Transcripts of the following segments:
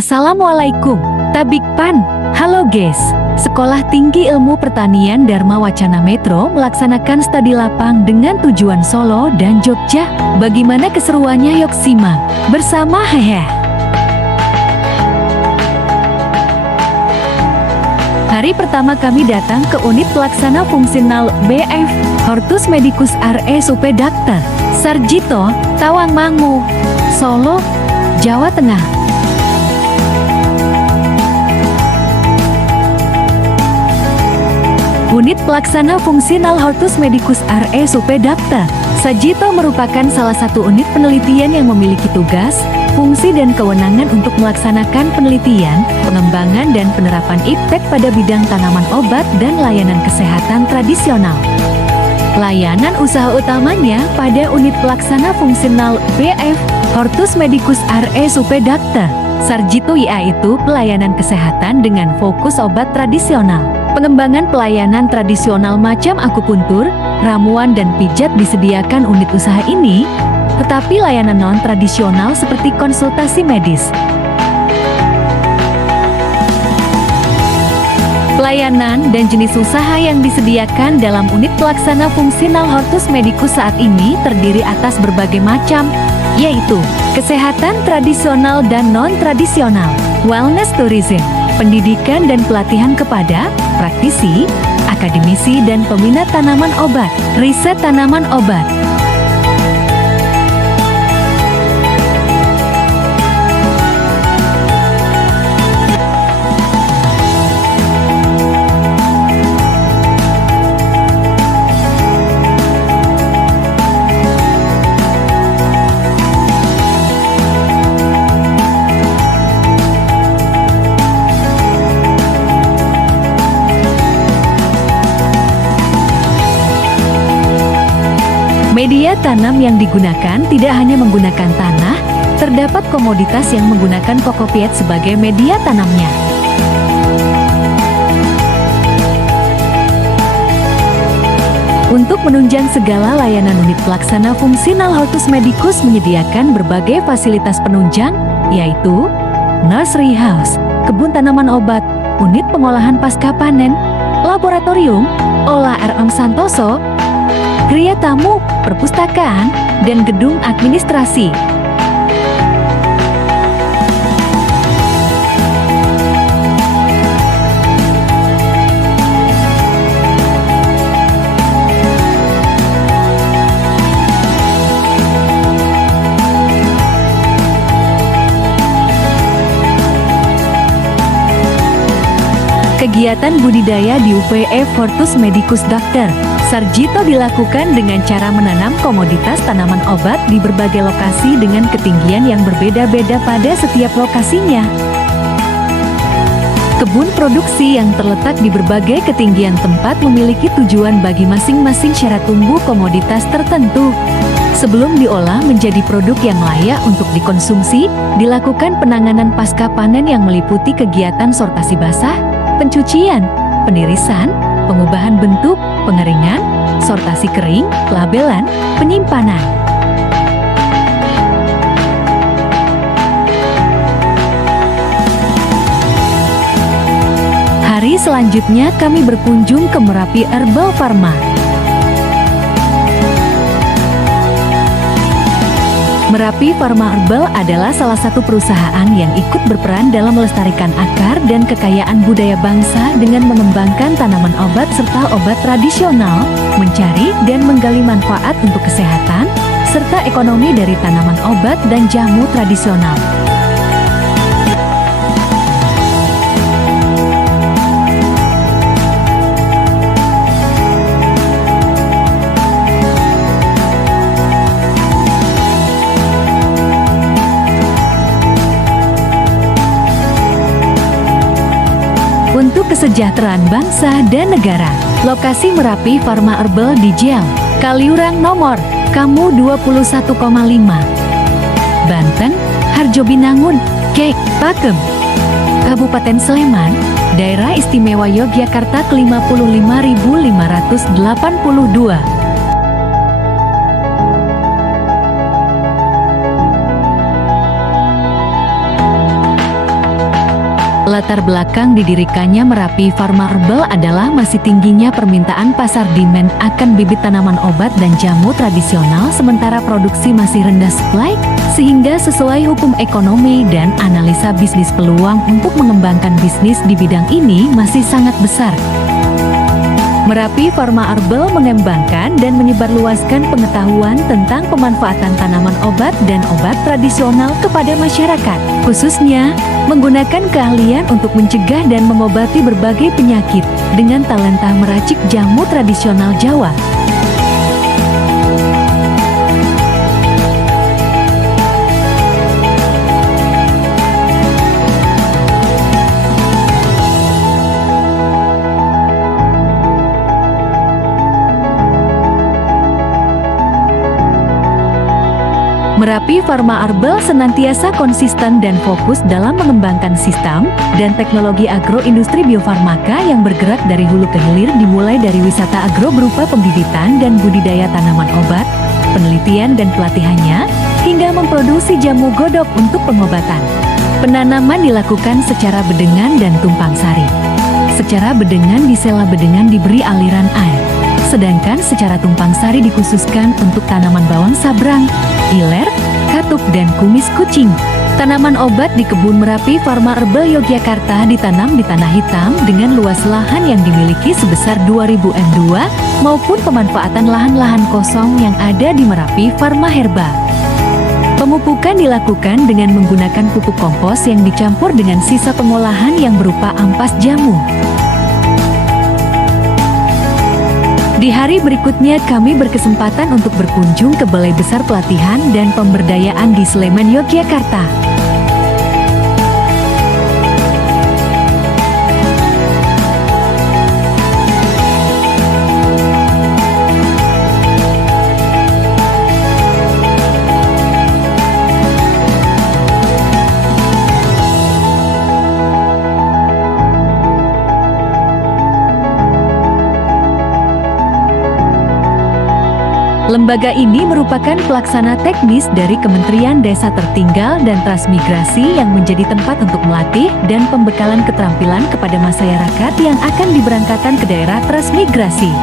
Assalamualaikum, Tabikpan. Halo guys, Sekolah Tinggi Ilmu Pertanian Dharma Wacana Metro melaksanakan studi lapang dengan tujuan Solo dan Jogja. Bagaimana keseruannya? Yuk simak bersama Hehe. Hari pertama kami datang ke unit pelaksana fungsional BF Hortus Medicus RSUP Dr. Sarjito Tawangmangu, Solo, Jawa Tengah. Unit pelaksana fungsional Hortus Medicus RSUP Dr. Sarjito merupakan salah satu unit penelitian yang memiliki tugas, fungsi dan kewenangan untuk melaksanakan penelitian, pengembangan dan penerapan iptek pada bidang tanaman obat dan layanan kesehatan tradisional. Layanan usaha utamanya pada unit pelaksana fungsional BF Hortus Medicus RSUP Dr. Sarjito yaitu pelayanan kesehatan dengan fokus obat tradisional. Pengembangan pelayanan tradisional macam akupuntur, ramuan dan pijat disediakan unit usaha ini, tetapi layanan non-tradisional seperti konsultasi medis. Pelayanan dan jenis usaha yang disediakan dalam unit pelaksana fungsional Hortus Medicus saat ini terdiri atas berbagai macam, yaitu kesehatan tradisional dan non-tradisional, wellness tourism, pendidikan dan pelatihan kepada praktisi, akademisi dan peminat tanaman obat, riset tanaman obat. Media tanam yang digunakan tidak hanya menggunakan tanah, terdapat komoditas yang menggunakan kokopiet sebagai media tanamnya. Untuk menunjang segala layanan unit pelaksana fungsional Hortus Medicus menyediakan berbagai fasilitas penunjang, yaitu nursery house, kebun tanaman obat, unit pengolahan pasca panen, laboratorium, olah RM Santoso, geria tamu, perpustakaan, dan gedung administrasi. Kegiatan budidaya di UPF Hortus Medicus Dr. Sarjito dilakukan dengan cara menanam komoditas tanaman obat di berbagai lokasi dengan ketinggian yang berbeda-beda pada setiap lokasinya. Kebun produksi yang terletak di berbagai ketinggian tempat memiliki tujuan bagi masing-masing syarat tumbuh komoditas tertentu. Sebelum diolah menjadi produk yang layak untuk dikonsumsi, dilakukan penanganan pasca panen yang meliputi kegiatan sortasi basah, pencucian, penirisan, pengubahan bentuk, pengeringan, sortasi kering, labelan, penyimpanan. Hari selanjutnya kami berkunjung ke Merapi Herbal Pharma. Merapi Pharma Herbal adalah salah satu perusahaan yang ikut berperan dalam melestarikan akar dan kekayaan budaya bangsa dengan mengembangkan tanaman obat serta obat tradisional, mencari dan menggali manfaat untuk kesehatan, serta ekonomi dari tanaman obat dan jamu tradisional. Untuk kesejahteraan bangsa dan negara. Lokasi Merapi Pharma Herbal di Jl. Kaliurang nomor Kamu 21,5 Banten, Harjobinangun, Kek, Pakem, Kabupaten Sleman, Daerah Istimewa Yogyakarta ke-55.582. Latar belakang didirikannya Merapi Pharma Herbal adalah masih tingginya permintaan pasar demand akan bibit tanaman obat dan jamu tradisional sementara produksi masih rendah supply, sehingga sesuai hukum ekonomi dan analisa bisnis peluang untuk mengembangkan bisnis di bidang ini masih sangat besar. Merapi Pharma Herbal mengembangkan dan menyebarluaskan pengetahuan tentang pemanfaatan tanaman obat dan obat tradisional kepada masyarakat, khususnya menggunakan keahlian untuk mencegah dan mengobati berbagai penyakit dengan talenta meracik jamu tradisional Jawa. Merapi Pharma Herbal senantiasa konsisten dan fokus dalam mengembangkan sistem dan teknologi agroindustri biofarmaka yang bergerak dari hulu ke hilir, dimulai dari wisata agro berupa pembibitan dan budidaya tanaman obat, penelitian dan pelatihannya, hingga memproduksi jamu godok untuk pengobatan. Penanaman dilakukan secara bedengan dan tumpang sari. Secara bedengan di sela bedengan diberi aliran air, sedangkan secara tumpang sari dikhususkan untuk tanaman bawang sabrang, iler, katuk, dan kumis kucing. Tanaman obat di kebun Merapi Pharma Herbal Yogyakarta ditanam di tanah hitam dengan luas lahan yang dimiliki sebesar 2000 m2 maupun pemanfaatan lahan-lahan kosong yang ada di Merapi Pharma Herbal. Pemupukan dilakukan dengan menggunakan pupuk kompos yang dicampur dengan sisa pengolahan yang berupa ampas jamu. Di hari berikutnya kami berkesempatan untuk berkunjung ke Balai Besar Pelatihan dan Pemberdayaan di Sleman, Yogyakarta. Lembaga ini merupakan pelaksana teknis dari Kementerian Desa Tertinggal dan Transmigrasi yang menjadi tempat untuk melatih dan pembekalan keterampilan kepada masyarakat yang akan diberangkatkan ke daerah transmigrasi.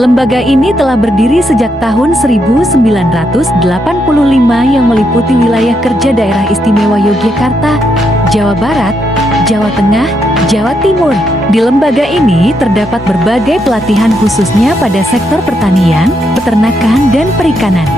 Lembaga ini telah berdiri sejak tahun 1985 yang meliputi wilayah kerja daerah istimewa Yogyakarta, Jawa Barat, Jawa Tengah, Jawa Timur. Di lembaga ini terdapat berbagai pelatihan khususnya pada sektor pertanian, peternakan, dan perikanan.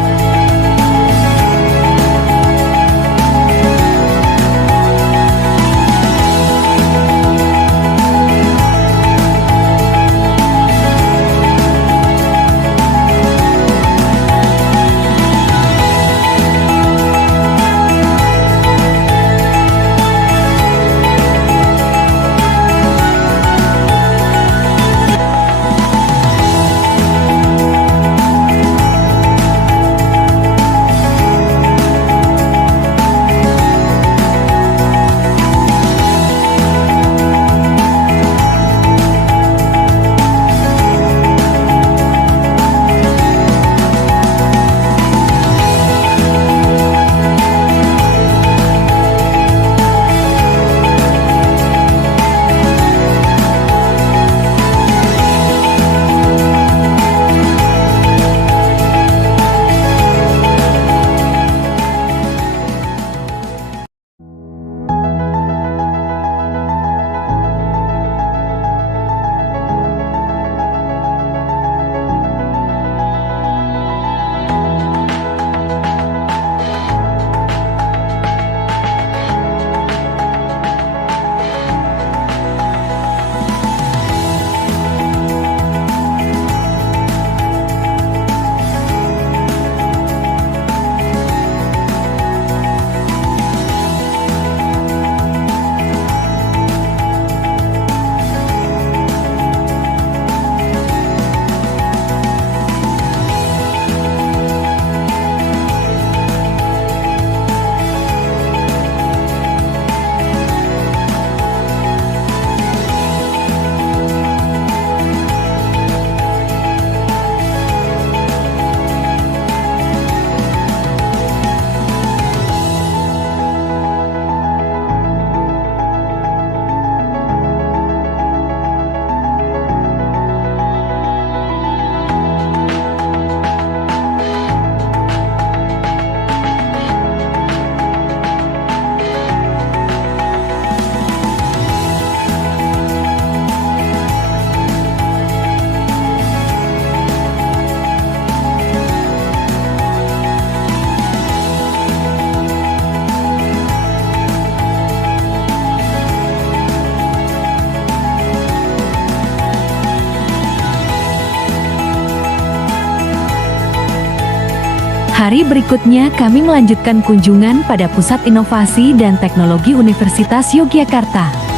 Hari berikutnya kami melanjutkan kunjungan pada Pusat Inovasi dan Teknologi Universitas Yogyakarta.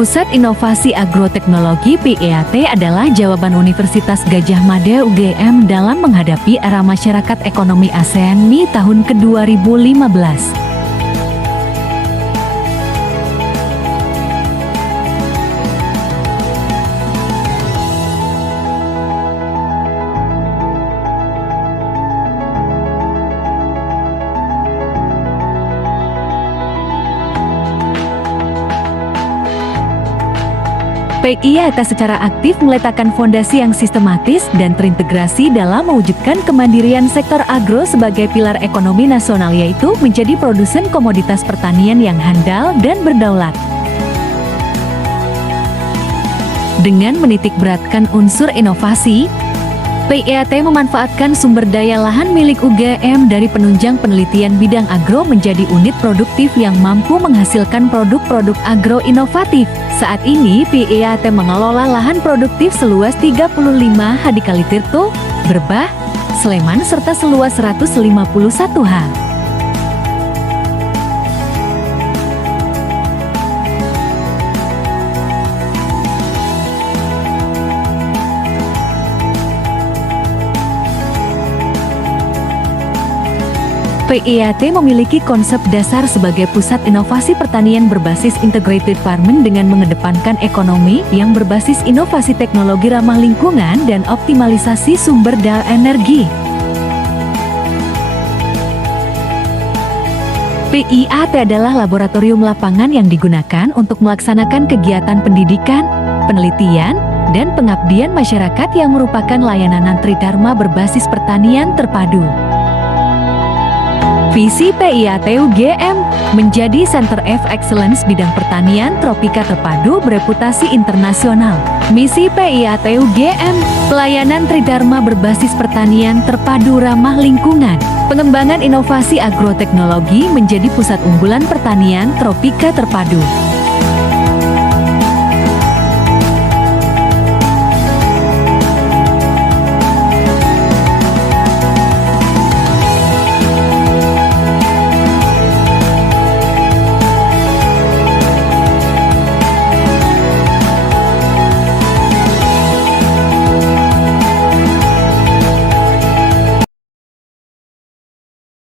Pusat Inovasi Agroteknologi PIAT adalah jawaban Universitas Gadjah Mada UGM dalam menghadapi era masyarakat ekonomi ASEAN MI tahun ke-2015. PIAT secara aktif meletakkan fondasi yang sistematis dan terintegrasi dalam mewujudkan kemandirian sektor agro sebagai pilar ekonomi nasional, yaitu menjadi produsen komoditas pertanian yang handal dan berdaulat. Dengan menitikberatkan unsur inovasi, PIAT memanfaatkan sumber daya lahan milik UGM dari penunjang penelitian bidang agro menjadi unit produktif yang mampu menghasilkan produk-produk agro inovatif. Saat ini PIAT mengelola lahan produktif seluas 35 ha di Kalitirto, Berbah, Sleman serta seluas 151 ha. PIAT memiliki konsep dasar sebagai pusat inovasi pertanian berbasis integrated farming dengan mengedepankan ekonomi yang berbasis inovasi teknologi ramah lingkungan dan optimalisasi sumber daya energi. PIAT adalah laboratorium lapangan yang digunakan untuk melaksanakan kegiatan pendidikan, penelitian, dan pengabdian masyarakat yang merupakan layanan tridharma berbasis pertanian terpadu. Visi PIAT UGM menjadi Center of Excellence bidang pertanian tropika terpadu bereputasi internasional. Misi PIAT UGM, pelayanan tridharma berbasis pertanian terpadu ramah lingkungan. Pengembangan inovasi agroteknologi menjadi pusat unggulan pertanian tropika terpadu.